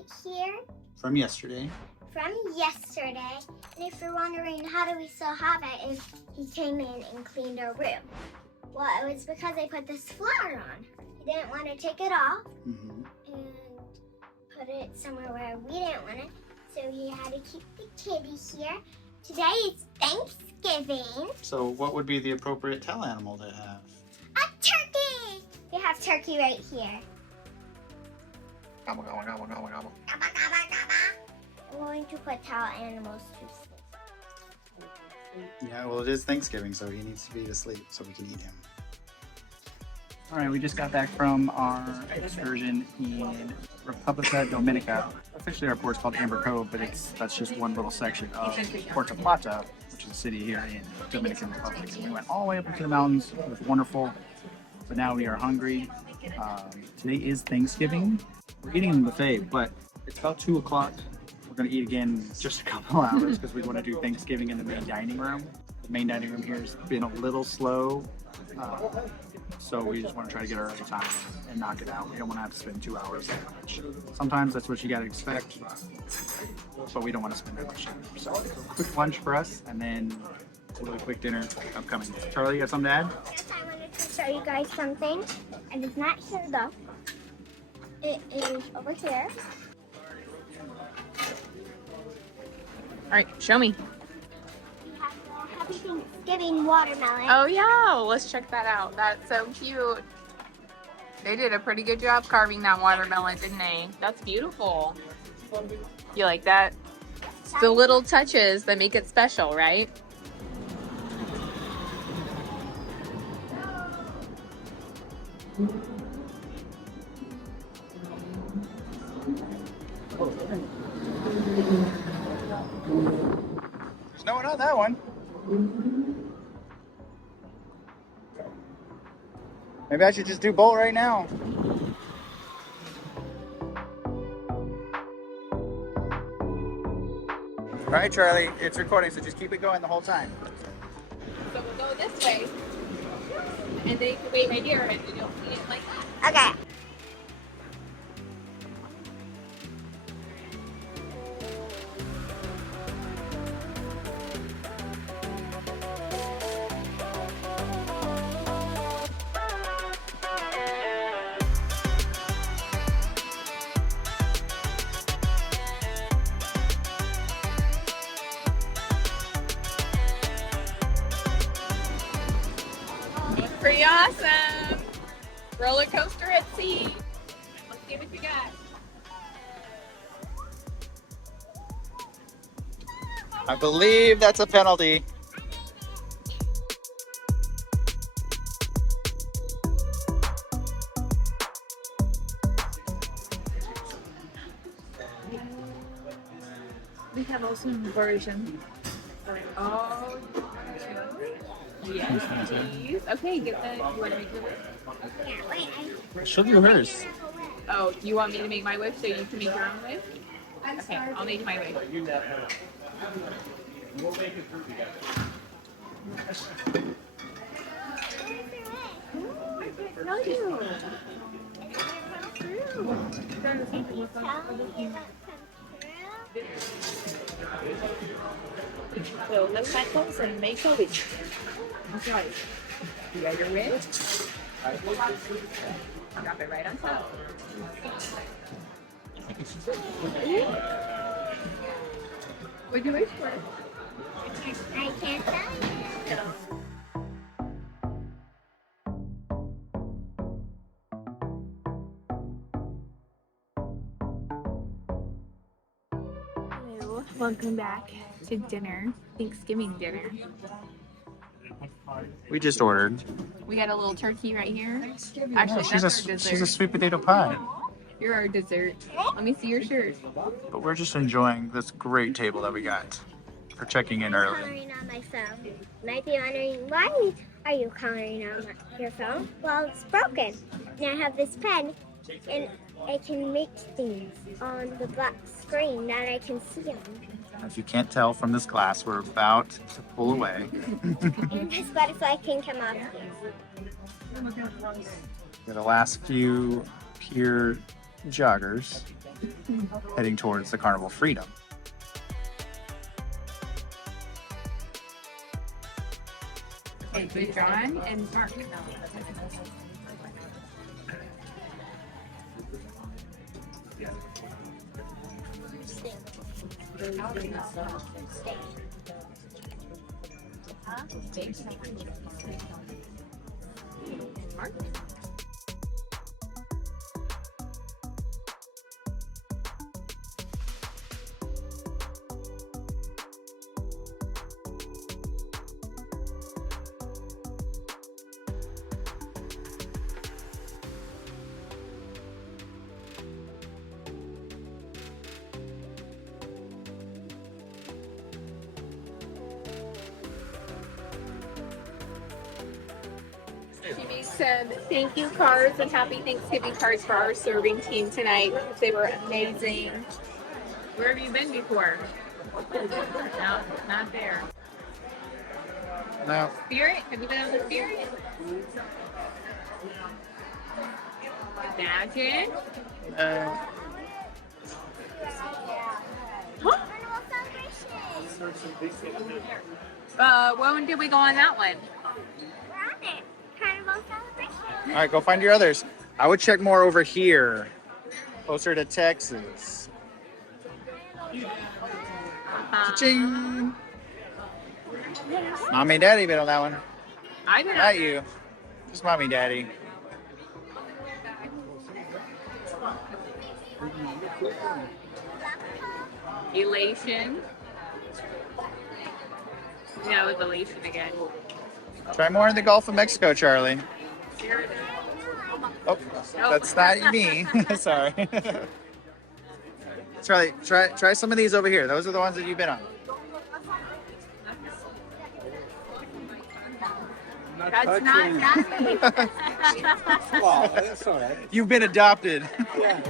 right here. From yesterday. From yesterday. And if you're wondering how do we still have it, is he came in and cleaned our room. Well, it was because I put this flower on. He didn't want to take it off and put it somewhere where we didn't want it. So he had to keep the kitty here. Today is Thanksgiving. So what would be the appropriate tail animal to have? A turkey! We have turkey right here. Gobble, gobble, gobble, gobble, gobble. Gabba, gabba, gabba. I'm going to put tail animals to sleep. Yeah, well, it is Thanksgiving, so he needs to be asleep so we can eat him. All right, we just got back from our excursion in República Dominica. Officially, our port's called Amber Cove, but that's just one little section of Puerto Plata, which is a city here in Dominican Republic. And we went all the way up into the mountains. It was wonderful, but now we are hungry. Today is Thanksgiving. We're eating in the buffet, but it's about 2 o'clock. We're gonna eat again in just a couple hours because we want to do Thanksgiving in the main dining room. The main dining room here has been a little slow, so we just want to try to get our early time and knock it out. We don't want to have to spend 2 hours there, which sometimes that's what you gotta expect, but we don't want to spend that much time. So quick lunch for us, and then a really quick dinner upcoming. Charlie, you got something to add? Yes, I wanted to show you guys something. And it's not here though. It is over here. All right, show me. We have the Happy Thanksgiving watermelon. Oh yeah, let's check that out. That's so cute. They did a pretty good job carving that watermelon, didn't they? That's beautiful. You like that? It's the little touches that make it special, right? There's no one on that one. Maybe I should just do both right now. All right, Charlie, it's recording, so just keep it going the whole time. So we'll go this way, and then you can wait right here, and you'll see it like that. Okay. Pretty awesome. Roller coaster at sea. Let's see what you got. I believe that's a penalty. We have also a version. Oh, yes, please. Okay, get the. You want to make your wish? Yeah, wait. She'll do hers. Oh, you want me to make my wish so you can make your own wish? Okay, I'll make my wish. We'll make it through together. Tell you. Fill the petals and make a wish. Okay. You got your wish? Drop it right on top. What'd you wish for? I can't tell you. Hello, welcome back to dinner, Thanksgiving dinner. We just ordered. We got a little turkey right here. Actually, She's that's our a dessert. sweet potato pie. You're our dessert. Let me see your shirt. But we're just enjoying this great table that we got for checking in early. Coloring on my phone. You might be wondering, why are you coloring on your phone? Well, it's broken. And I have this pen, and I can make things on the black screen that I can see on. If you can't tell from this glass, we're about to pull away. And this butterfly can come off. The last few pier joggers heading towards the Carnival Freedom. Hey, John and Mark. Mark? She made some thank you cards and happy Thanksgiving cards for our serving team tonight. They were amazing. Where have you been before? No, not there. No. Spirit? Have you been on the Spirit? Imagine. Carnival celebration. When did we go on that one? We're on it. Carnival celebration. All right, go find your others. I would check more over here, closer to Texas. Cha-ching. Mommy and Daddy been on that one. I did Not you. Just Mommy and Daddy. Elation. Yeah, it was Elation again. Try more in the Gulf of Mexico, Charlie. Oh, that's not me. Sorry. Charlie, try some of these over here. Those are the ones that you've been on. That's not me. Well, that's all right. You've been adopted. Yeah.